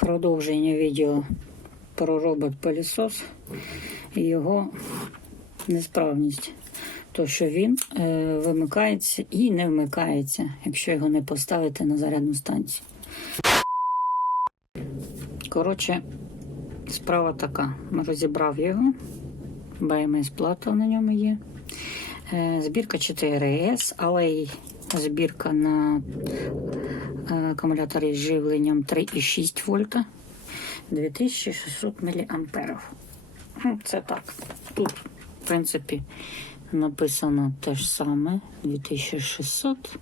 продовження відео про робот-пилісос і його несправність. То, що він е, вимикається і не вмикається, якщо його не поставити на зарядну станцію. Коротше, справа така. Розібрав його. БМС плата на ньому є. Е, Збірка 4С, але збірка на е, акумуляторі з живленням 3,6 вольта 2600 мА. Це так. Тут, в принципі, написано те ж саме 2600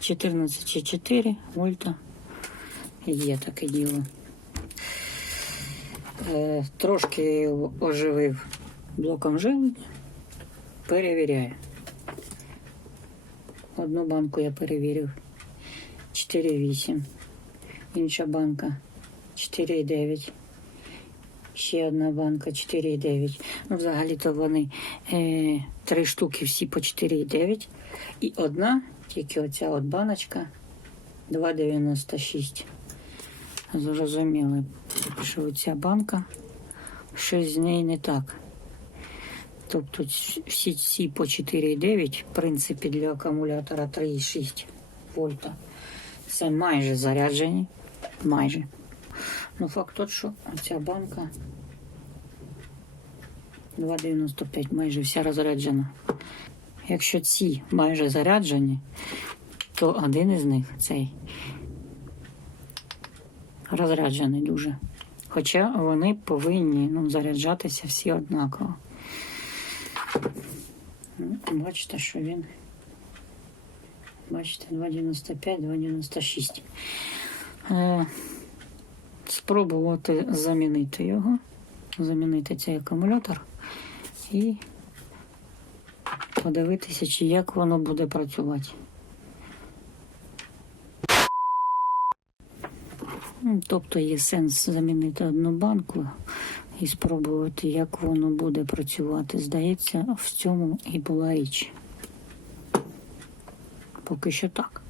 14,4 вольта. Є таке діло. Е, Трошки оживив блоком живлення. Перевіряю. Одну банку я перевірив 4,8. Інша банка 4,9. Ще одна банка 4,9. Ну, взагалі-то вони е, три штуки всі по 4,9. І одна, тільки оця от баночка 2,96. Зрозуміли, що ця банка, щось з нею не так. Тобто всі ці по 4,9, в принципі, для акумулятора 3,6 вольта. Це майже заряджені. Майже. Ну, факт тот, що ця банка 2,95, майже вся розряджена. Якщо ці майже заряджені, то один із них цей розряджений дуже. Хоча вони повинні ну, заряджатися всі однаково. Ну, Бачите, що він. Бачите, 2,95, 2,96. Е, спробувати замінити його, замінити цей акумулятор і подивитися, чи як воно буде працювати. Ну, Тобто є сенс замінити одну банку і спробувати, як воно буде працювати. Здається, в цьому і була річ. Поки що так.